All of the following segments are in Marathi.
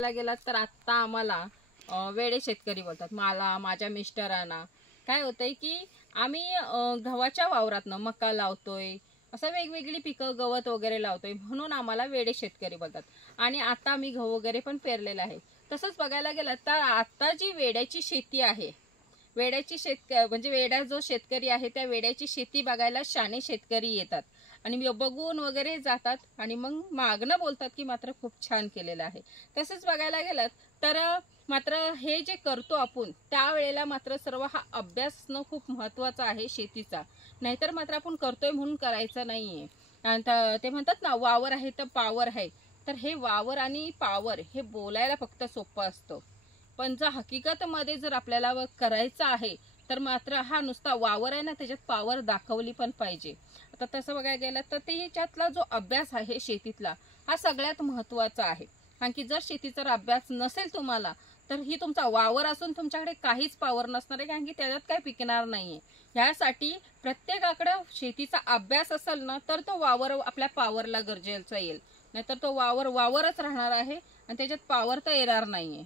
गेलात तर आता आम्हाला वेडे शेतकरी बोलतात। मला, माझ्या मिस्टरांना काय होतंय की आम्ही गव्हाच्या वावरातनं मका लावतोय, असं वेगवेगळी पिकं गवत वगैरे लावतोय म्हणून आम्हाला वेडे शेतकरी बोलतात। आणि आता आम्ही गहू वगैरे पण पेरलेला आहे। तसंच बघायला गेलं तर आता जी वेड्याची शेती आहे, वेड्याची म्हणजे वेडा जो शेतकरी आहे त्या वेड्याची शेती बघायला शाणे शेतकरी येतात आणि बघून वगैरे जातात आणि मग मागणं बोलतात की मात्र खूप छान केलेलं आहे। तसंच बघायला गेलं तर मात्र हे जे करतो आपण त्यावेळेला मात्र सर्व हा अभ्यास असणं खूप महत्त्वाचा आहे शेतीचा, नाहीतर मात्र आपण करतोय म्हणून करायचं नाहीये। आणि ते म्हणतात ना वावर आहे तर पावर आहे, तर हे वावर आणि पावर हे बोलायला फक्त सोपं असतं, पण जर हकीकतमध्ये जर आपल्याला करायचं आहे तर मात्र हा नुसता वावर आहे ना, त्याच्यात पावर दाखवली पण पाहिजे। आता तसं बघायला गेलं तर त्याच्यातला जो अभ्यास आहे शेतीतला हा सगळ्यात महत्त्वाचा आहे। कारण की जर शेतीचा अभ्यास नसेल तुम्हाला तर ही तुमचा वावर असून तुमच्याकडे काहीच पावर नसणार आहे, कारण की त्याच्यात काय पिकणार नाहीये। यासाठी प्रत्येकाकडे शेतीचा अभ्यास असेल ना तर तो वावर आपल्या पावरला गरजेचा येईल, नाहीतर तो वावर वावरच राहणार आहे आणि त्याच्यात पावर तर येणार नाहीये।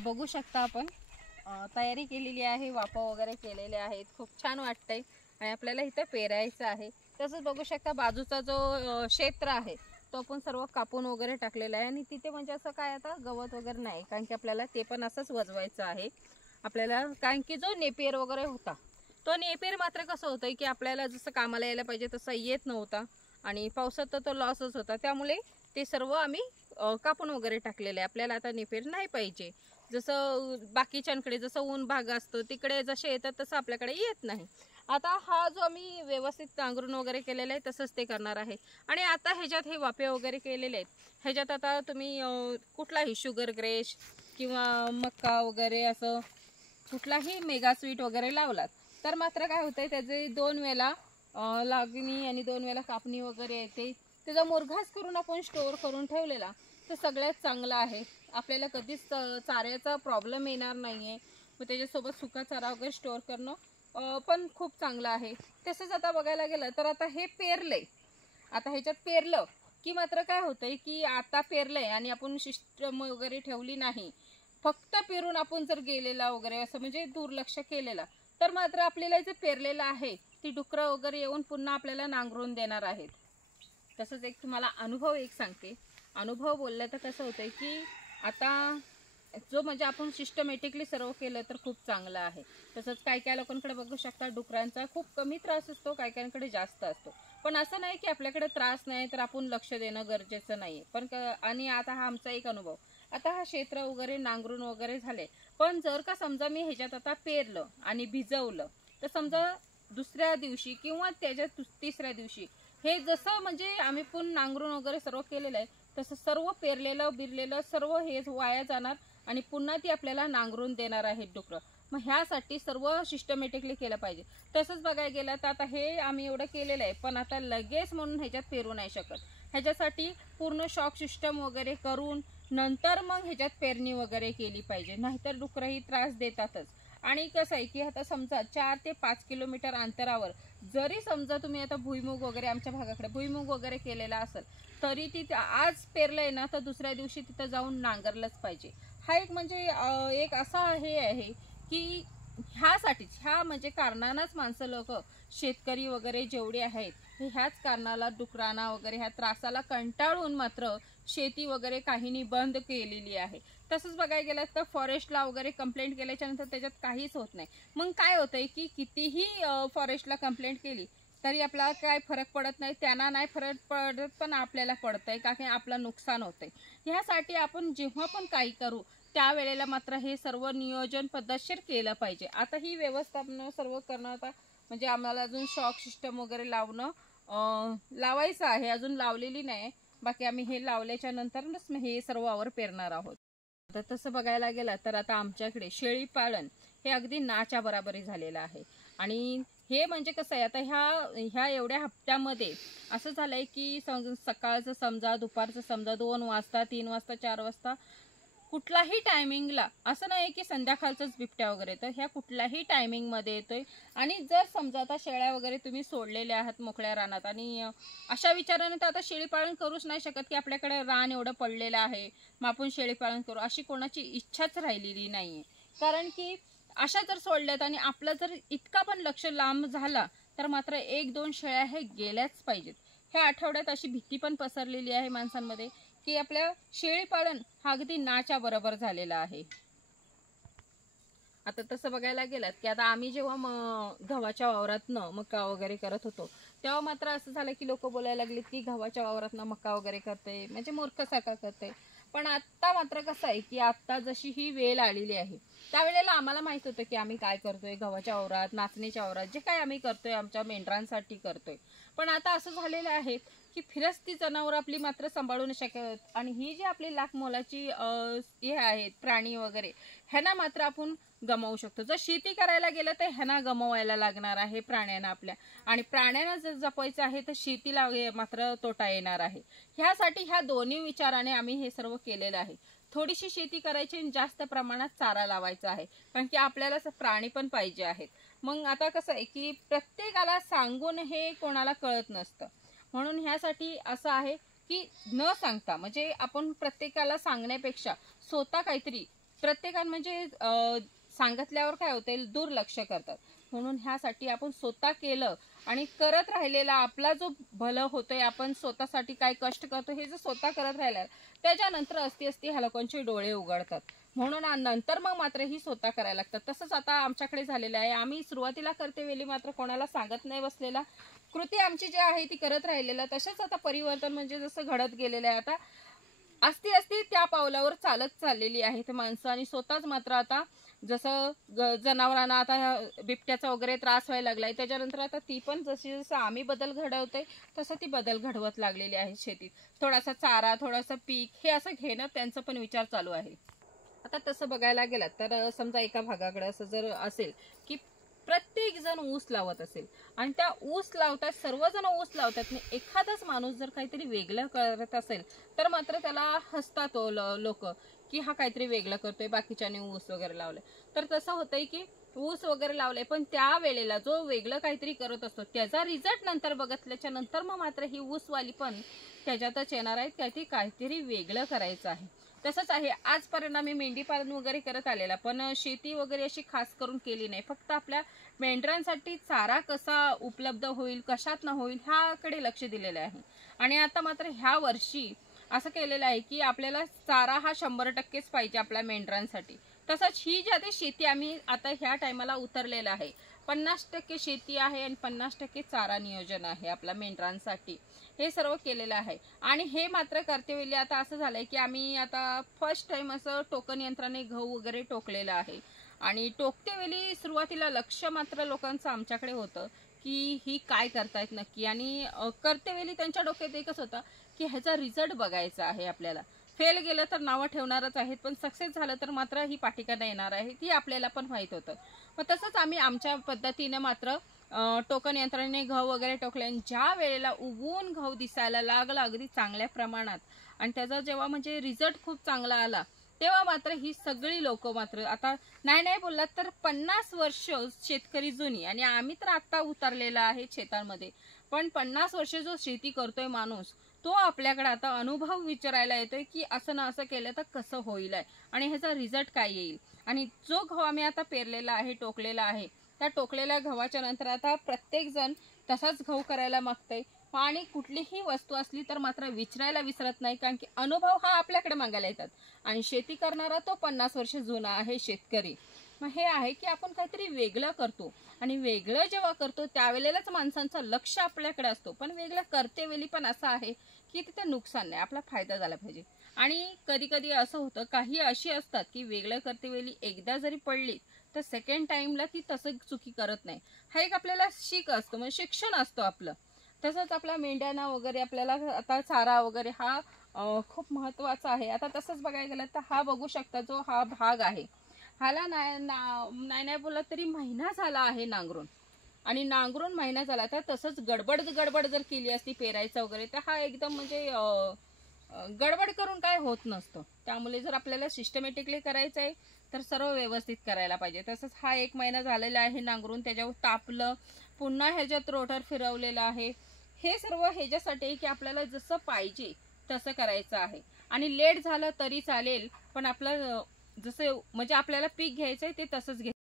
बघू शकता आपण तयारी केलेली आहे, वाफा वगैरे केलेले आहेत, खूप छान वाटतंय आणि आपल्याला इथे पेरायचं आहे। तसंच बघू शकता बाजूचा जो क्षेत्र आहे तो आपण सर्व कापून वगैरे टाकलेला आहे आणि तिथे म्हणजे असं काय आता गवत वगैरे नाही, कारण की आपल्याला ते पण असंच वजवायचं आहे आपल्याला। कारण की जो नेपियर वगैरे होता तो नेपियर मात्र कसं होतंय की आपल्याला जसं कामाला यायला पाहिजे तसं येत नव्हता आणि पावसात तर तो लॉसच होता, त्यामुळे ते सर्व आम्ही कापून वगैरे टाकलेले आहे। आपल्याला आता नेपियर नाही पाहिजे, जसं बाकीच्यांकडे जसं ऊन भाग असतो तिकडे जसे येतात तसं आपल्याकडे येत नाही। आता हा जो आम्ही व्यवस्थित नांगरून वगैरे केलेला आहे तसंच ते करणार आहे। आणि आता ह्याच्यात हे वाफे वगैरे केलेले आहेत, ह्याच्यात आता तुम्ही कुठलाही शुगर ग्रेश किंवा मक्का वगैरे असं कुठलाही मेगा स्वीट वगैरे लावलात तर मात्र काय होतंय त्याचे 2 वेळा लागणी आणि 2 वेळा कापणी वगैरे येते। त्याचा मुरघास करून आपण स्टोअर करून ठेवलेला तर सगळ्यात चांगलं आहे, आपल्याला कधीच चाऱ्याचा प्रॉब्लेम येणार नाहीये। मग त्याच्यासोबत सुका चारा वगैरे स्टोअर करणं पण खूप चांगलं आहे। तसंच आता बघायला गेलं तर आता हे पेरलंय, आता ह्याच्यात पेरलं की मात्र काय होतंय की आता पेरलंय आणि आपण सिस्टम वगैरे ठेवली नाही, फक्त पेरून आपण जर गेलेला वगैरे असं म्हणजे दुर्लक्ष केलेला तर मात्र आपल्याला जे पेरलेलं आहे ती डुकरं वगैरे येऊन पुन्हा आपल्याला नांगरून देणार आहेत। तसंच एक तुम्हाला अनुभव एक सांगते, अनुभव बोललं तर कसं होतंय की आता जो म्हणजे आपण सिस्टमॅटिकली सर्व केलं तर खूप चांगलं आहे। तसंच काय काय लोकांकडे बघू शकता डुकरांचा खूप कमी त्रास असतो, काय कायांकडे जास्त असतो, पण असं नाही की आपल्याकडे त्रास नाही तर आपण लक्ष देणं गरजेचं नाही पण आणि आता हा आमचा एक अनुभव, आता हा क्षेत्र वगैरे नांगरून वगैरे झाले, पण जर का समजा मी ह्याच्यात आता पेरलं आणि भिजवलं तर समजा दुसऱ्या दिवशी किंवा त्याच्या तिसऱ्या दिवशी हे जसं म्हणजे आम्ही पण नांगरून वगैरे सर्व केलेलं आहे तसं सर्व पेरलेलं बिरलेलं सर्व हे वाया जाणार आणि पुन्हा ती आपल्याला नांगरून देणार आहेत डुकरं। मग ह्यासाठी सर्व सिस्टमॅटिकली केलं पाहिजे। तसंच बघायला गेलं तर आता हे आम्ही एवढं केलेलं आहे, पण आता लगेच म्हणून ह्याच्यात पेरू नाही शकत, ह्याच्यासाठी पूर्ण शॉक सिस्टम वगैरे करून नंतर मग ह्याच्यात पेरणी वगैरे केली पाहिजे, नाहीतर डुकरंही त्रास देतातच। आणि कसं आहे की आता समजा 4 ते 5 किलोमीटर अंतरावर जरी समजा तुम्ही आता भुईमुग वगैरे आमच्या भागाकडे भुईमुग वगैरे केलेला असेल तरी ती आज पेरलंय ना तर दुसऱ्या दिवशी तिथं जाऊन नांगरलंच पाहिजे। हा एक म्हणजे एक असा हे आहे की ह्या म्हणजे कारणानंच माणसं लोक शेतकरी वगैरे जेवढे आहेत हे ह्याच कारणाला डुकरांना वगैरे ह्या त्रासाला कंटाळून मात्र शेती वगैरे काहींनी बंद केलेली आहे। तसंच बघायला गेलं तर फॉरेस्टला वगैरे कंप्लेंट केल्याच्या नंतर त्याच्यात काहीच होत नाही। मग काय होतंय की कितीही फॉरेस्टला कंप्लेंट केली तरी आपल्याला काय फरक पडत नाही, त्यांना नाही फरक पडत पण आपल्याला पडतंय, का की आपलं नुकसान होतंय। ह्यासाठी आपण जेव्हा पण काही करू त्यावेळेला मात्र हे सर्व नियोजन पद्धतशीर केलं पाहिजे। आता ही व्यवस्थापन सर्व करणं आता म्हणजे आम्हाला अजून शॉक सिस्टम वगैरे लावायचं आहे, अजून लावलेली नाही, बाकी आम्ही हे लावल्याच्या नंतरच हे सर्व वावर पेरणार आहोत। तर तसं बघायला गेलं तर आता आमच्याकडे शेळी पालन हे अगदी नाच्या बराबरी झालेलं आहे। आणि हे म्हणजे कसं आहे आता ह्या एवढ्या हप्त्यामध्ये असं झालंय की सकाळचं समजा दुपारचं समजा 2 वाजता 3 वाजता 4 वाजता कुठलाही टायमिंगला, असं नाही की संध्याकाळचंच बिबट्या वगैरे, तर ह्या कुठल्याही टायमिंगमध्ये येतोय. आणि जर समजा आता शेळ्या वगैरे तुम्ही सोडलेल्या आहात मोकळ्या रानात, आणि अशा विचाराने तर आता शेळीपालन करूच नाही शकत की आपल्याकडे रान एवढं पडलेलं आहे मग आपण शेळीपालन करू, अशी कोणाची इच्छाच राहिलेली नाहीये. कारण की अशा जर सोडल्यात आणि आपलं जर इतका पण लक्ष लांब झाला तर मात्र 1-2 शेळ्या हे गेल्याच पाहिजेत. ह्या आठवड्यात अशी भीती पण पसरलेली आहे माणसांमध्ये की आपल्या शेळीपालन हा अगदी नाच्या बरोबर झालेला आहे. आता तसं बघायला गेलात की आता आम्ही जेव्हा गव्हाच्या वावरातनं मका वगैरे करत होतो तेव्हा मात्र असं झालं की लोक बोलायला लागले की गव्हाच्या वावरातनं मका वगैरे करते म्हणजे मूर्खसारखा करते. पण आता मात्र कसं आहे की आता जशी ही वेळ आलेली आहे त्यावेळेला आम्हाला माहित होतं की आम्ही काय करतोय, गव्हाच्या वावरात, नाचणीच्या वावरात जे काय आम्ही करतोय आमच्या मेंढरांसाठी करतोय. पण आता असं झालेलं आहे की फिरस्ती जनावर आपली मात्र सांभाळू नाही शकत, आणि ही जी आपली लाख मोलाची हे आहेत प्राणी वगैरे ह्यांना मात्र आपण गमावू शकतो. जर शेती करायला गेलं तर ह्यांना गमवायला लागणार आहे प्राण्यांना आपल्या, आणि प्राण्यांना जर जपायचं आहे तर शेतीला मात्र तोटा येणार आहे. ह्यासाठी ह्या दोन्ही विचाराने आम्ही हे सर्व केलेलं आहे. थोडीशी शेती करायची आणि जास्त प्रमाणात चारा लावायचा आहे, कारण की आपल्याला प्राणी पण पाहिजे आहेत. मग आता कसं आहे की प्रत्येकाला सांगून हे कोणाला कळत नसतं, म्हणून ह्यासाठी असं आहे की न सांगता, म्हणजे आपण प्रत्येकाला सांगण्यापेक्षा स्वतः काहीतरी प्रत्येकान म्हणजे सांगितल्यावर काय होते दुर्लक्ष करतात. म्हणून ह्यासाठी आपण स्वतः केलं आणि करत राहिलेला आपला जो भलं होतोय, आपण स्वतःसाठी काय कष्ट करतो हे जर स्वतः करत राहिला त्याच्यानंतर असती ह्या लोकांचे डोळे उघडतात. म्हणून नंतर मग मात्र ही स्वतः करायला लागतात. तसंच आता आमच्याकडे झालेलं आहे. आम्ही सुरुवातीला करते वेळी मात्र कोणाला सांगत नाही बसलेला, कृती आमची जी आहे ती करत राहिलेला. तसंच आता परिवर्तन म्हणजे जसं घडत गेलेलं आहे, आता असती त्या पावलावर चालत चाललेली आहेत माणसं. आणि स्वतःच मात्र आता जसं जनावरांना आता बिबट्याचा वगैरे त्रास व्हायला लागलाय त्याच्यानंतर आता ती पण जशी जसं आम्ही बदल घडवतोय तसं ती बदल घडवत लागलेली आहे. शेतीत थोडासा चारा, थोडासा पीक हे असं घेणं त्यांचा पण विचार चालू आहे. आता तसं बघायला गेलात तर समजा एका भागाकडे असं जर असेल की प्रत्येक जण ऊस लावत असेल आणि त्या ऊस लावतात, सर्वजण ऊस लावतात, एखादाच माणूस जर काहीतरी वेगळं करत असेल तर मात्र त्याला हसतात लोक की हा काहीतरी वेगळं करतोय, बाकीच्याने ऊस वगैरे लावले. तर तसं होतंय की ऊस वगैरे लावले पण त्या वेळेला जो वेगळं काहीतरी करत असतो त्याचा रिझल्ट नंतर बघितल्याच्या नंतर मग मात्र ही ऊसवाली पण त्याच्यातच येणार आहेत काहीतरी वेगळं करायचं आहे. तसंच आहे आजपर्यंत आम्ही मेंढी पालन वगैरे करत आलेला, पण शेती वगैरे अशी खास करून केली नाही. फक्त आपल्या मेंढरांसाठी चारा कसा उपलब्ध होईल, कशात न होईल ह्याकडे लक्ष दिलेलं आहे. आणि आता मात्र ह्या वर्षी असं केलेलं आहे की आपल्याला चारा हा 100%च पाहिजे आपल्या मेंढरांसाठी. तसंच ही जी आता शेती आम्ही आता ह्या टायमाला उतरलेलं आहे, 50% शेती आहे आणि 50% चारा नियोजन आहे आपल्या मेंढरांसाठी. हे सर्व केलेलं आहे. आणि हे मात्र करतेवेळी आता असं झालंय की आम्ही आता फर्स्ट टाइम असं टोकन यंत्राने गहू वगैरे टोकलेलं आहे. आणि टोकतेवेळी सुरुवातीला लक्ष मात्र लोकांचं आमच्याकडे होतं की ही काय करतायत नक्की, आणि करतेवेळी त्यांच्या डोक्यात एकच होतं की ह्याचा रिझल्ट बघायचा आहे आपल्याला. फेल गेलं तर नावं ठेवणारच आहेत, पण सक्सेस झालं तर मात्र ही पाठिकाना येणार आहे ती आपल्याला पण माहीत होतं. मग तसंच आम्ही आमच्या पद्धतीनं मात्र टोकन यंत्रणेने गहू वगैरे टोकले, आणि ज्या वेळेला उगवून गहू दिसायला लागला अगदी चांगल्या प्रमाणात आणि त्याचा जेव्हा म्हणजे रिझल्ट खूप चांगला आला तेव्हा मात्र ही सगळी लोक मात्र आता नाही बोललात तर 50 वर्ष शेतकरी जुनी, आणि आम्ही तर आता उतरलेला आहे शेतांमध्ये, पण 50 वर्ष जो शेती करतोय माणूस तो आपल्याकडे आता अनुभव विचारायला येतोय की असं ना असं केलं तर कसं होईल आणि ह्याचा रिझल्ट काय येईल. आणि जो गहू आम्ही आता पेरलेला आहे, टोकलेला आहे, त्या टोकलेल्या गव्हाच्या नंतर आता प्रत्येक जण तसाच गहू करायला मागतंय. आणि कुठलीही वस्तू असली तर मात्र विचारायला विसरत नाही, कारण की अनुभव हा आपल्याकडे मागायला येतात. आणि शेती करणारा तो 50 वर्ष जुना आहे शेतकरी. मग हे आहे की आपण काहीतरी वेगळं करतो, आणि वेगळं जेव्हा करतो त्यावेळेलाच माणसांचं लक्ष आपल्याकडे असतो. पण वेगळं करतेवेळी पण असं आहे की तिथे नुकसान नाही, आपला फायदा झाला पाहिजे. आणि कधी कधी असं होतं काही अशी असतात की वेगळं करतेवेळी एकदा जरी पडली तर सेकंड टाइमला ती तसं चुकी करत नाही. हा एक आपल्याला शिक असतो, म्हणजे शिक्षण असतो आपलं. तसंच आपल्या मेंढ्यांना वगैरे आपल्याला आता चारा वगैरे हा खूप महत्वाचा आहे. आता तसंच बघायला गेलं तर हा बघू शकता जो हा भाग आहे, ह्याला नाही बोलत तरी महिना झाला आहे नांगरून, आणि नांगरून महिना झाला तर तसंच गडबड जर केली असती पेरायचं वगैरे तर हा एकदम म्हणजे गडबड करून काय होत नसतं. त्यामुळे जर आपल्याला सिस्टमॅटिकली करायचं आहे तर सर्व व्यवस्थित करायला पाहिजे. तसंच हा 1 महिना झालेला आहे नांगरून, त्याच्यावर तापलं, पुन्हा ह्याच्यात रोटर फिरवलेलं आहे. हे सर्व ह्याच्यासाठी आहे की आपल्याला जसं पाहिजे तसं करायचं आहे. आणि लेट झालं तरी चालेल, पण आपलं जसं म्हणजे आपल्याला पीक घ्यायचंय ते तसंच घ्यायचं.